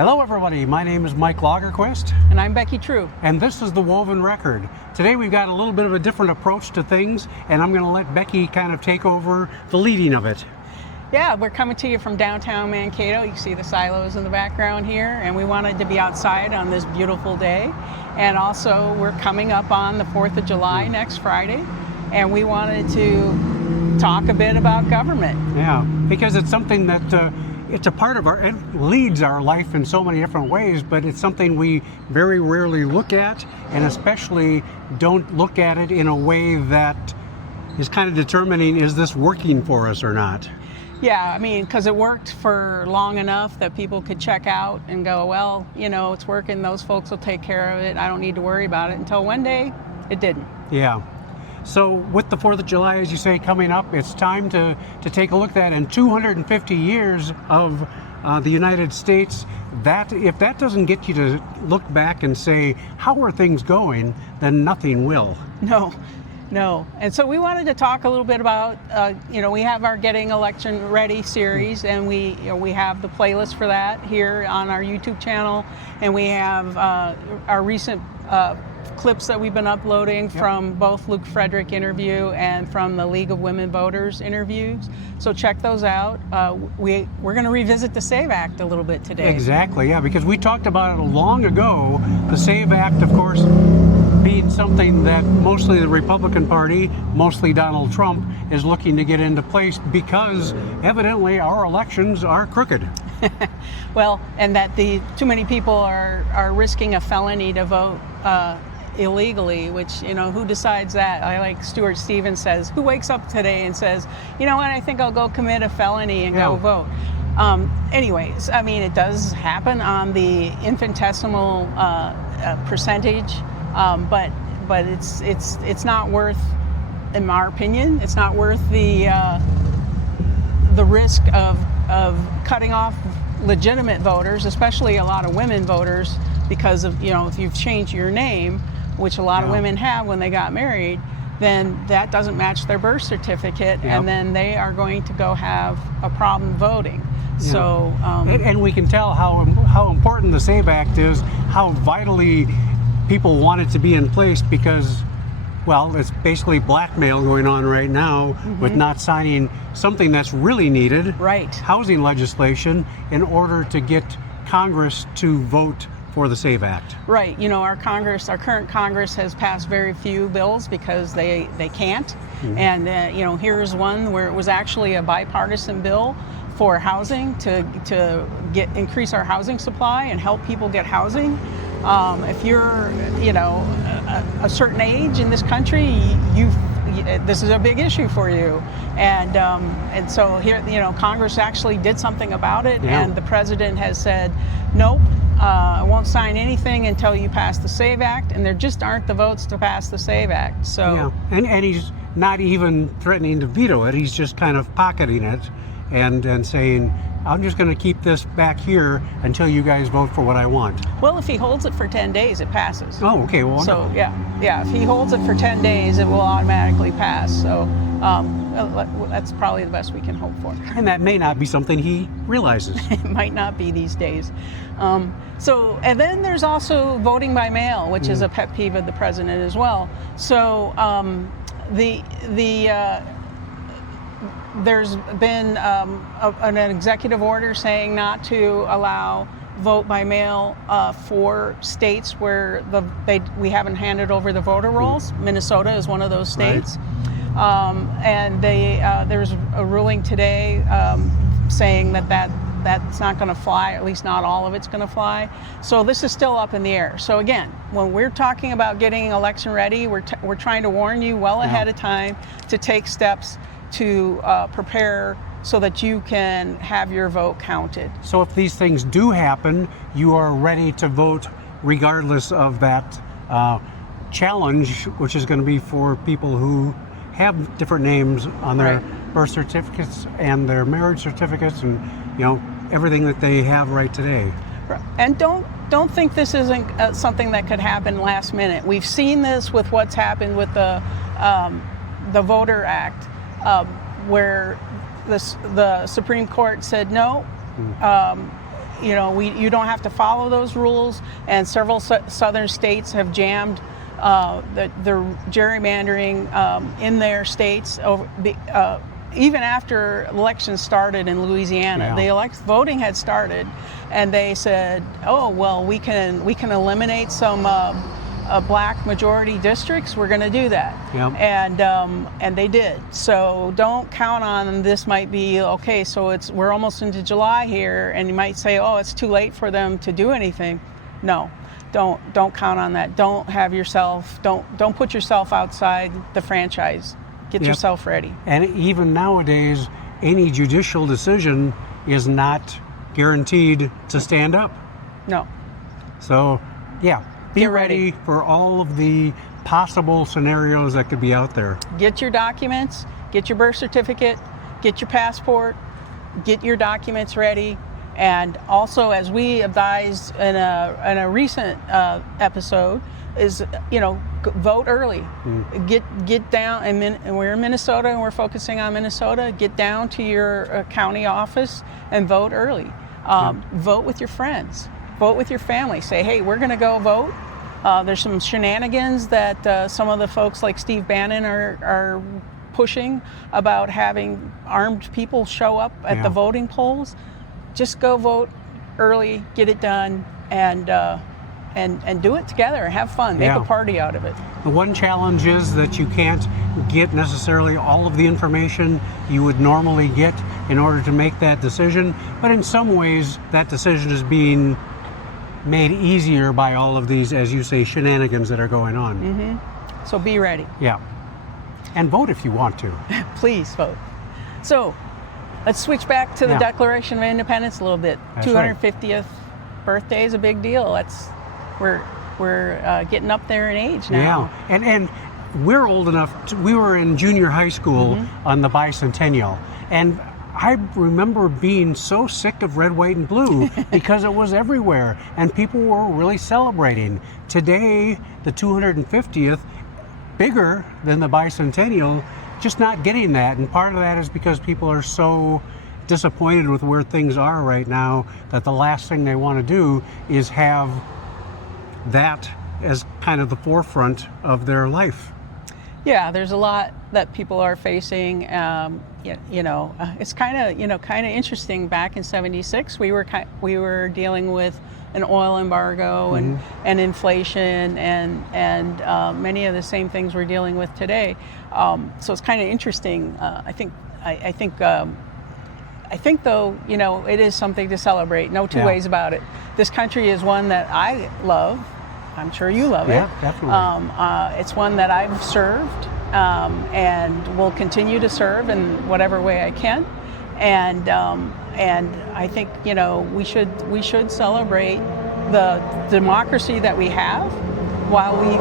Hello everybody, my name is Mike Lagerquist. And I'm Becki True. And this is The Woven Record. Today we've got a little bit of a different approach to things, and I'm going to let Becki kind of take over the leading of it. Yeah, we're coming to you from downtown Mankato. You can see the silos in the background here, and we wanted to be outside on this beautiful day. And also we're coming up on the 4th of July next Friday, and we wanted to talk a bit about government. Yeah, because it's something that it's a part of it leads our life in so many different ways, but it's something we very rarely look at, and especially don't look at it in a way that is kind of determining, is this working for us or not? Yeah, I mean, because it worked for long enough that people could check out and go, well, you know, it's working, those folks will take care of it, I don't need to worry about it, until one day it didn't. Yeah. So with the 4th of July, as you say, coming up, it's time to take a look at that. In 250 years of the United States, that if that doesn't get you to look back and say, how are things going, then nothing will. No. And so we wanted to talk a little bit about, we have our Getting Election Ready series, and we have the playlist for that here on our YouTube channel, and we have our recent clips that we've been uploading from both Luke Frederick interview and from the League of Women Voters interviews. So check those out. We're going to revisit the SAVE Act a little bit today. Exactly, yeah, because we talked about it long ago. The SAVE Act, of course, being something that mostly the Republican Party, mostly Donald Trump, is looking to get into place because evidently our elections are crooked. Well, and that too many people are risking a felony to vote illegally, which, who decides that? I like Stuart Stevens says, who wakes up today and says, you know what, I think I'll go commit a felony and go vote. Anyways, I mean, it does happen on the infinitesimal percentage, but it's not worth, in our opinion, it's not worth the risk of cutting off legitimate voters, especially a lot of women voters, because of, if you've changed your name, which a lot of women have when they got married, then that doesn't match their birth certificate, and then they are going to go have a problem voting. So, and we can tell how important the SAVE Act is, how vitally people want it to be in place, because, well, it's basically blackmail going on right now with not signing something that's really needed, housing legislation, in order to get Congress to vote for the SAVE Act. Right. Our current Congress has passed very few bills because they can't. And, here's one where it was actually a bipartisan bill for housing to increase our housing supply and help people get housing. If you're, a certain age in this country, this is a big issue for you, and so here, Congress actually did something about it, and the president has said, nope, I won't sign anything until you pass the SAVE Act, and there just aren't the votes to pass the SAVE Act. So, and he's not even threatening to veto it; he's just kind of pocketing it, and saying, I'm just going to keep this back here until you guys vote for what I want. Well, if he holds it for 10 days, it passes. Oh, okay. Well, so if he holds it for 10 days, it will automatically pass. So that's probably the best we can hope for. And that may not be something he realizes. It might not be these days. And then there's also voting by mail, which is a pet peeve of the president as well. So there's been an executive order saying not to allow vote by mail for states where we haven't handed over the voter rolls. Minnesota is one of those states. And there's a ruling today saying that's not going to fly, at least not all of it's going to fly. So this is still up in the air. So again, when we're talking about getting election ready, we're trying to warn you well ahead of time to take steps to prepare so that you can have your vote counted. So if these things do happen, you are ready to vote regardless of that challenge, which is going to be for people who have different names on their birth certificates and their marriage certificates, and everything that they have right today. And don't think this isn't something that could happen last minute. We've seen this with what's happened with the Voter Act, where the Supreme Court said no. you don't have to follow those rules, and several southern states have jammed the gerrymandering in their states even after elections started in Louisiana. Yeah. Voting had started, and they said, oh well, we can eliminate some black majority districts. We're going to do that. Yep. And they did. So don't count on this might be okay. So we're almost into July here, and you might say, oh, it's too late for them to do anything. No, don't count on that. Don't put yourself outside the franchise. Get yourself ready. And even nowadays, any judicial decision is not guaranteed to stand up. No. So, yeah, be ready for all of the possible scenarios that could be out there. Get your documents, get your birth certificate, get your passport, get your documents ready. And also, as we advised in a recent episode, is vote early. Get down, and we're in Minnesota, and we're focusing on Minnesota. Get down to your county office and vote early. Vote with your friends. Vote with your family. Say, hey, we're going to go vote. There's some shenanigans that some of the folks like Steve Bannon are pushing about having armed people show up at the voting polls. Just go vote early, get it done, and do it together. Have fun. Make a party out of it. The one challenge is that you can't get necessarily all of the information you would normally get in order to make that decision. But in some ways, that decision is being made easier by all of these, as you say, shenanigans that are going on. Mm-hmm. So be ready. Yeah. And vote if you want to. Please vote. So let's switch back to the Declaration of Independence a little bit. That's 250th birthday is a big deal. We're getting up there in age now. Yeah, and we're old enough. We were in junior high school on the bicentennial, and I remember being so sick of red, white, and blue because it was everywhere, and people were really celebrating. Today, the 250th, bigger than the bicentennial, just not getting that, and part of that is because people are so disappointed with where things are right now that the last thing they want to do is have that as kind of the forefront of their life. Yeah, there's a lot that people are facing. It's kind of interesting. Back in '76, we were dealing with an oil embargo and inflation and many of the same things we're dealing with today. So it's kind of interesting. I think though, it is something to celebrate. No two ways about it. This country is one that I love. I'm sure you love it. Yeah, definitely. It's one that I've served and will continue to serve in whatever way I can. And I think we should celebrate the democracy that we have while we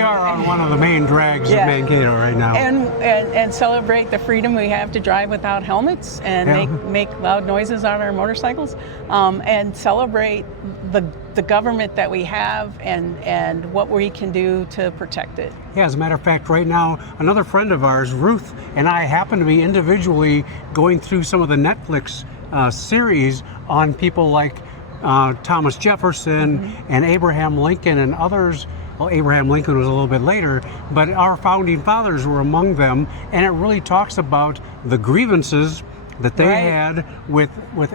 are on one of the main drags of Mankato right now. And celebrate the freedom we have to drive without helmets and make loud noises on our motorcycles, and celebrate the government that we have and what we can do to protect it. Yeah, as a matter of fact, right now, another friend of ours, Ruth, and I happen to be individually going through some of the Netflix series on people like Thomas Jefferson and Abraham Lincoln and others. Well, Abraham Lincoln was a little bit later, but our founding fathers were among them, and it really talks about the grievances that they had with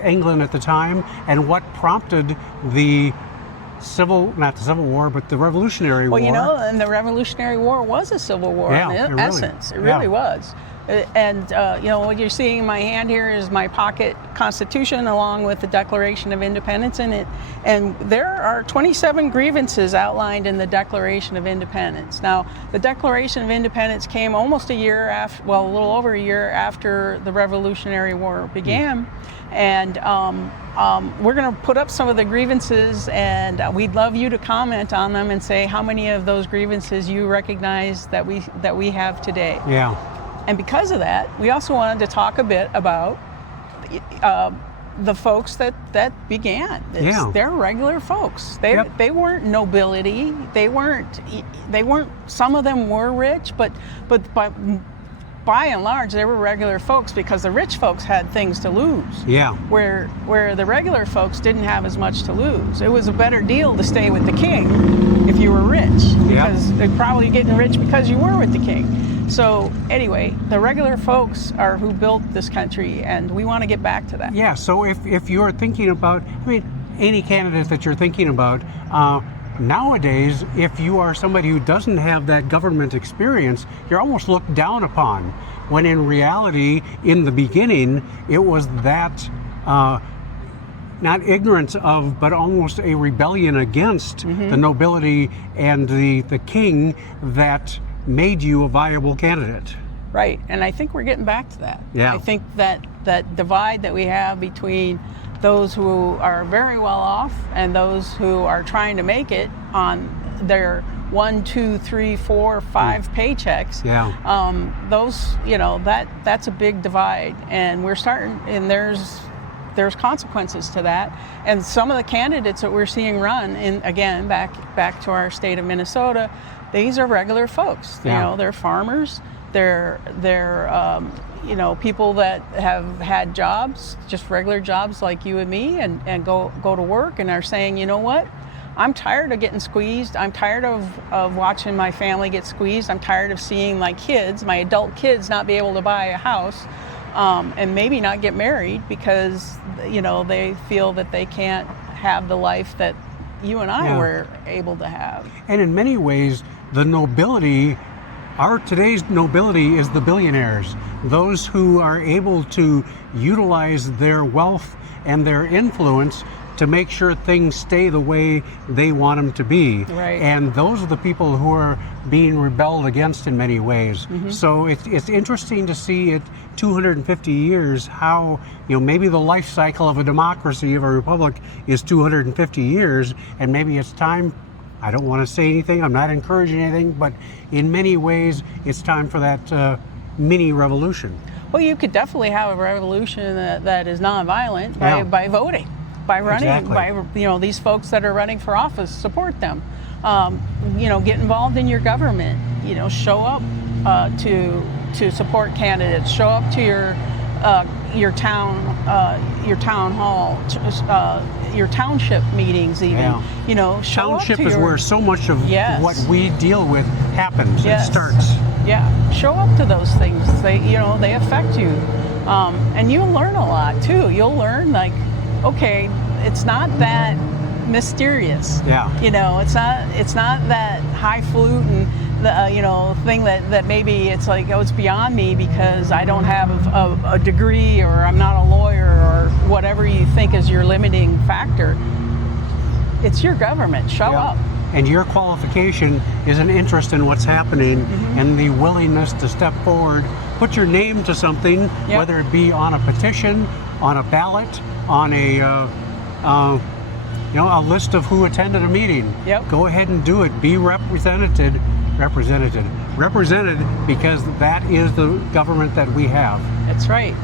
England at the time and what prompted the not the Civil War, but the Revolutionary War. Well, and the Revolutionary War was a civil war in essence. It really was. And what you're seeing in my hand here is my pocket Constitution along with the Declaration of Independence in it. And there are 27 grievances outlined in the Declaration of Independence. Now, the Declaration of Independence came almost a little over a year after the Revolutionary War began. And we're going to put up some of the grievances, and we'd love you to comment on them and say how many of those grievances you recognize that we have today. Yeah. And because of that, we also wanted to talk a bit about the folks that began this. They're regular folks. They weren't nobility. They weren't. Some of them were rich, but by and large, they were regular folks because the rich folks had things to lose. Yeah. Where the regular folks didn't have as much to lose. It was a better deal to stay with the king if you were rich, because they're probably getting rich because you were with the king. So anyway, the regular folks are who built this country, and we want to get back to that. Yeah, so if you're thinking about, I mean, any candidate that you're thinking about, nowadays, if you are somebody who doesn't have that government experience, you're almost looked down upon, when in reality, in the beginning, it was that, not ignorance of, but almost a rebellion against the nobility and the king that made you a viable candidate. Right, and I think we're getting back to that. Yeah. I think that divide that we have between those who are very well off and those who are trying to make it on their 1, 2, 3, 4, 5 paychecks. Yeah. Those, that's a big divide, and we're starting, and there's consequences to that. And some of the candidates that we're seeing run, in again back to our state of Minnesota, these are regular folks. Yeah. They're farmers. They're people that have had jobs, just regular jobs like you and me, and go to work and are saying, you know what, I'm tired of getting squeezed. I'm tired of watching my family get squeezed. I'm tired of seeing my adult kids not be able to buy a house, and maybe not get married because they feel that they can't have the life that you and I were able to have. And in many ways, the nobility, today's nobility, is the billionaires, those who are able to utilize their wealth and their influence to make sure things stay the way they want them to be. Right. And those are the people who are being rebelled against in many ways. So it's interesting to see it 250 years, how, maybe the life cycle of a democracy, of a republic, is 250 years, and maybe it's time. I don't want to say anything, I'm not encouraging anything, but in many ways it's time for that mini revolution. Well, you could definitely have a revolution that is nonviolent by voting, by running, Exactly. these folks that are running for office, support them. Get involved in your government. Show up to support candidates. Show up to your town hall, your township meetings, even. Show Township up to is where so much of Yes. what we deal with happens. Yes. It starts. Yeah, show up to those things. They affect you, and you'll learn a lot too. You'll learn, like, okay, it's not that mysterious. Yeah. It's not that highfalutin, thing that maybe it's like, oh, it's beyond me because I don't have a degree, or I'm not a lawyer, or whatever you think is your limiting factor. It's your government. Show up. And your qualification is an interest in what's happening, and the willingness to step forward, put your name to something, whether it be on a petition, on a ballot, on a list of who attended a meeting. Go ahead and do it. Be represented, because that is the government that we have. That's right.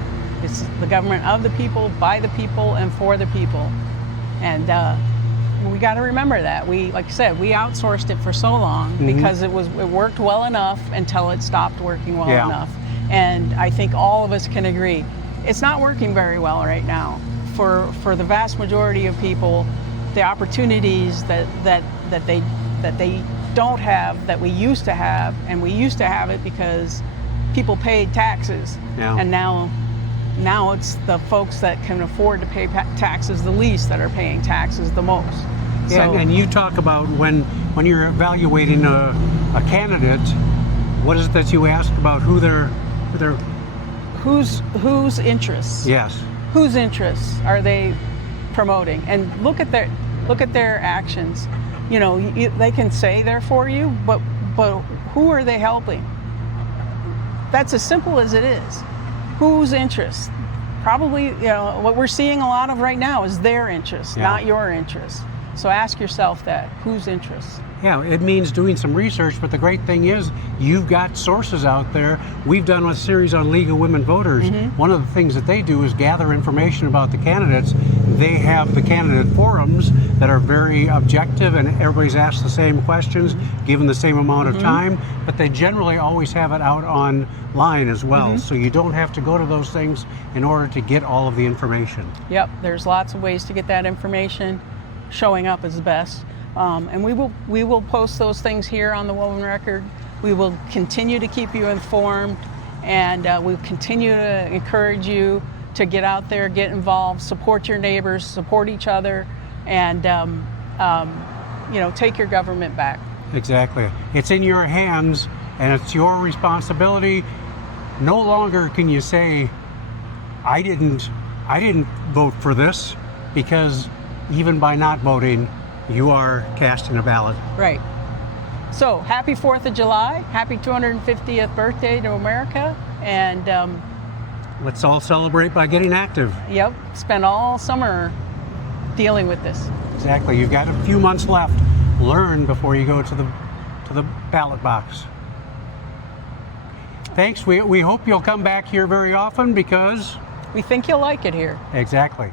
It's the government of the people, by the people, and for the people. And we got to remember that. Like I said, we outsourced it for so long because it worked well enough until it stopped working well enough. And I think all of us can agree, it's not working very well right now. For the vast majority of people, the opportunities that they don't have, that we used to have, and we used to have it because people paid taxes. And now it's the folks that can afford to pay taxes the least that are paying taxes the most. Yeah, and you talk about when you're evaluating a candidate, what is it that you ask about whose interests? Yes. Whose interests are they promoting? And look at their actions. They can say they're for you, but who are they helping? That's as simple as it is. Whose interests? Probably, what we're seeing a lot of right now is their interests, not your interests. So ask yourself that. Whose interests? Yeah, it means doing some research, but the great thing is you've got sources out there. We've done a series on League of Women Voters. One of the things that they do is gather information about the candidates. They have the candidate forums that are very objective and everybody's asked the same questions, given the same amount of time, but they generally always have it out online as well. So you don't have to go to those things in order to get all of the information. Yep, there's lots of ways to get that information. Showing up is the best. And we will post those things here on the Woven Record. We will continue to keep you informed, and we'll continue to encourage you to get out there, get involved, support your neighbors, support each other, and take your government back. Exactly. It's in your hands, and it's your responsibility. No longer can you say, I didn't vote for this, because even by not voting, you are casting a ballot. Right. So happy 4th of July, happy 250th birthday to America, and let's all celebrate by getting active. yep, spend all summer dealing with this. Exactly. You've got a few months left. Learn before you go to the ballot box. Thanks. We hope you'll come back here very often, because We think you'll like it here. exactly.